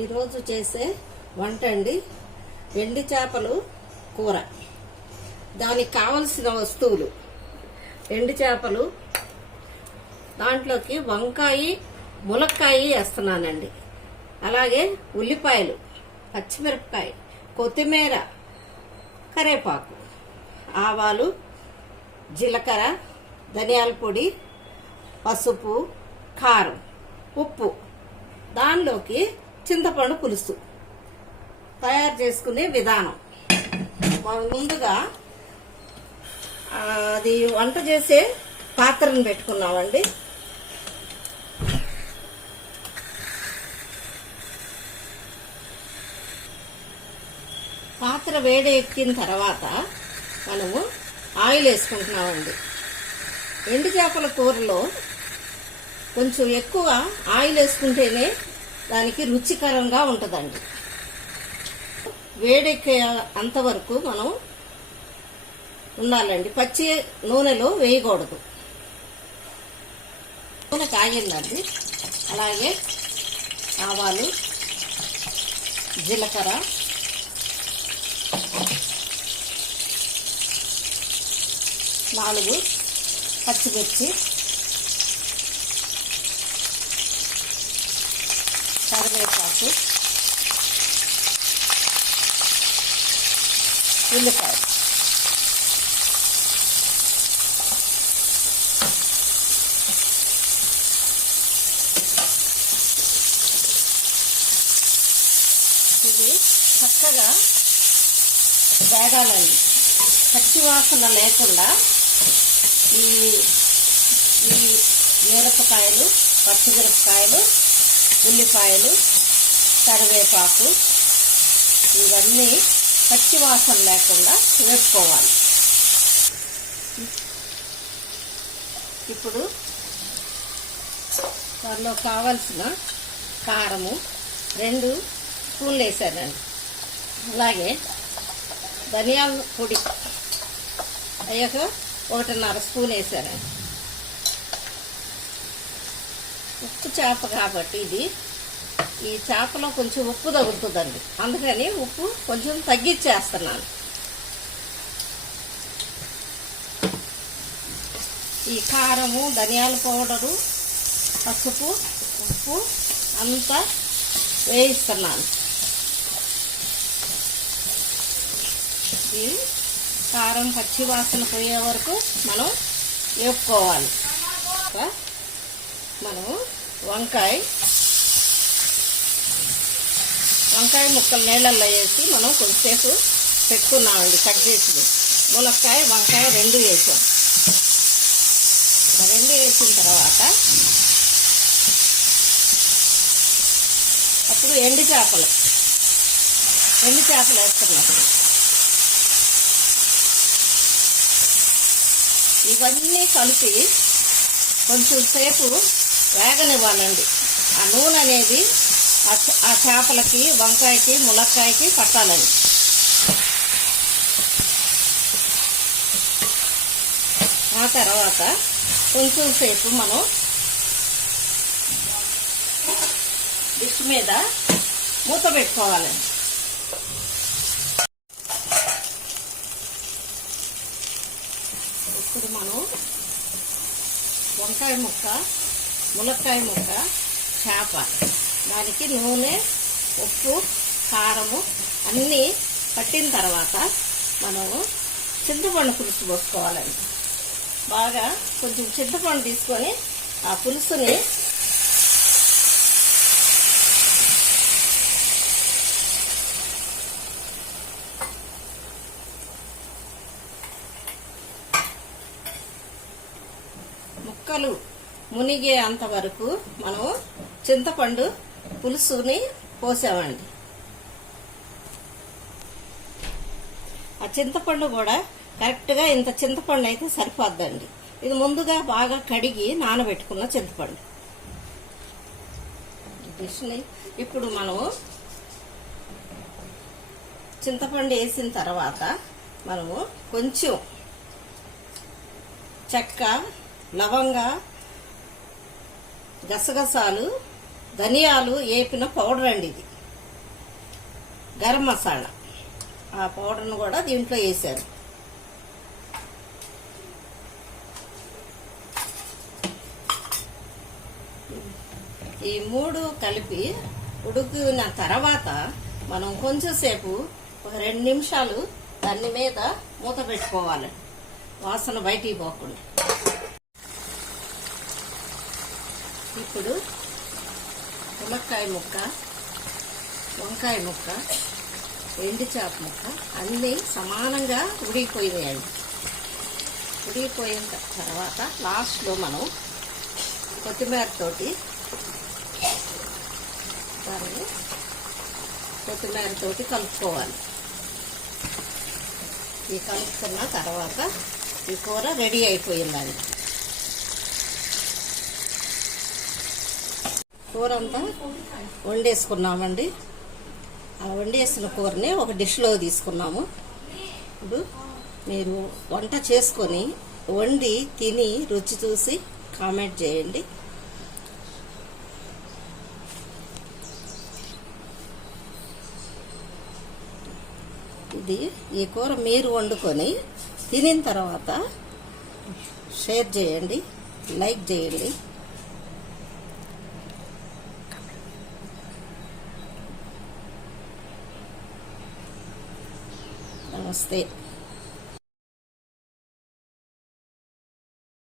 ఈరోజు చేసే వంట అండి ఎండి చేపలు కూర. దానికి కావలసిన వస్తువులు: ఎండి చేపలు, దాంట్లోకి వంకాయ ములక్కాయ వేస్తున్నానండి, అలాగే ఉల్లిపాయలు, పచ్చిమిరపకాయ, కొత్తిమీర, కరేపాకు, ఆవాలు, జీలకర్ర, ధనియాల పొడి, పసుపు, కారం, ఉప్పు. దానిలోకి చింతపండు పులుసు తయారు చేసుకునే విధానం. ముందుగా అది వంట చేసే పాత్రను పెట్టుకున్నామండి. పాత్ర వేడి ఎక్కిన తర్వాత మనము ఆయిల్ వేసుకుంటున్నామండి. ఎండు చేపల కూరలో కొంచెం ఎక్కువ ఆయిల్ వేసుకుంటేనే దానికి రుచికరంగా ఉంటుందండి. వేడెక్కే అంతవరకు మనం ఉండాలండి, పచ్చి నూనెలో వేయకూడదు. నూనె కాగిందండి, అలాగే ఆవాలు, జీలకర్ర, నాలుగు పచ్చిమిర్చి, కరివేపాకు, ఉల్లిపాయ. ఇది చక్కగా వేగాలండి, పచ్చి వాసన లేకుండా. ఈ మిరపకాయలు, పచ్చిమిరపకాయలు, ఉల్లిపాయలు, కరివేపాకు ఇవన్నీ పచ్చి వాసన లేకుండా వేపుకోవాలి. ఇప్పుడు దానిలో కావలసిన కారము 2 స్పూన్లు వేసానండి, అలాగే ధనియాల పొడి అయ్యాక 1.5 స్పూన్ వేసానండి. ఉప్పు చేప కాబట్టి ఈ చేపలో కొంచెం ఉప్పు తగులుతుందండి, అందుకని ఉప్పు కొంచెం తగ్గించేస్తున్నాను. ఈ కారము, ధనియాల పౌడరు, పసుపు, ఉప్పు అంతా వేయిస్తున్నాను. ఈ కారం పచ్చి వాసన పోయే వరకు మనం వేపుకోవాలి. మనం వంకాయ ముక్కలు నీళ్ళల్లో వేసి మనం కొంచెంసేపు పెట్టుకున్నామండి, కట్ చేసి. ములక్కాయ, వంకాయ 2 వేసాం. 2 వేసిన తర్వాత అప్పుడు ఎండు చేపలు వేస్తున్నాం. ఇవన్నీ కలిపి కొంచెం సేపు వేగనివ్వాలండి. ఆ నూనె అనేది ఆ చేపలకి, వంకాయకి, ములక్కాయకి పట్టాలండి. ఆ తర్వాత కొంచెం సేపు మనం డిష్ మీద మూత పెట్టుకోవాలండి. ఇప్పుడు మనం వంకాయ ముక్క, ములక్కాయ ముక్క, చేప, దానికి నూనె, ఉప్పు, కారము అన్నీ పట్టిన తర్వాత మనము చింతపండు పులుసు పోసుకోవాలండి. బాగా కొంచెం చింతపండు తీసుకొని ఆ పులుసుని ముక్కలు మునిగే అంతవరకు మనం చింతపండు పులుసుని పోసామండి. ఆ చింతపండు కూడా కరెక్ట్గా ఇంత చింతపండు అయితే సరిపోద్దండి. ఇది ముందుగా బాగా కడిగి నానబెట్టుకున్న చింతపండు. ఇప్పుడు మనం చింతపండు వేసిన తర్వాత మనము కొంచెం చెక్క, లవంగ, గసగసాలు, ధనియాలు వేపిన పౌడర్ అండి ఇది. గరం మసాలా, ఆ పౌడర్ను కూడా దీంట్లో వేసాను. ఈ 3 కలిపి ఉడికిన తర్వాత మనం కొంచెంసేపు ఒక 2 నిమిషాలు దాని మీద మూత పెట్టుకోవాలి, వాసన బయటికి పోకుండా. ఇప్పుడు ములక్కాయ ముక్క, వంకాయ ముక్క, ఎండు చేప ముక్క అన్నీ సమానంగా ఉడికిపోయినాయండి. ఉడికిపోయిన తర్వాత లాస్ట్లో మనం కొత్తిమీరతోటి కలుపుకోవాలి. ఈ కలుపుకున్న తర్వాత ఈ కూర రెడీ అయిపోయిందండి. కూర అంతా వండేసుకున్నామండి. ఆ వండేసిన కూరని ఒక డిష్లో తీసుకున్నాము. ఇప్పుడు మీరు వంట చేసుకొని వండి తిని రుచి చూసి కామెంట్ చేయండి. ఈ కూర మీరు వండుకొని తినిన తర్వాత షేర్ చేయండి, లైక్ చేయండి. నమస్తే.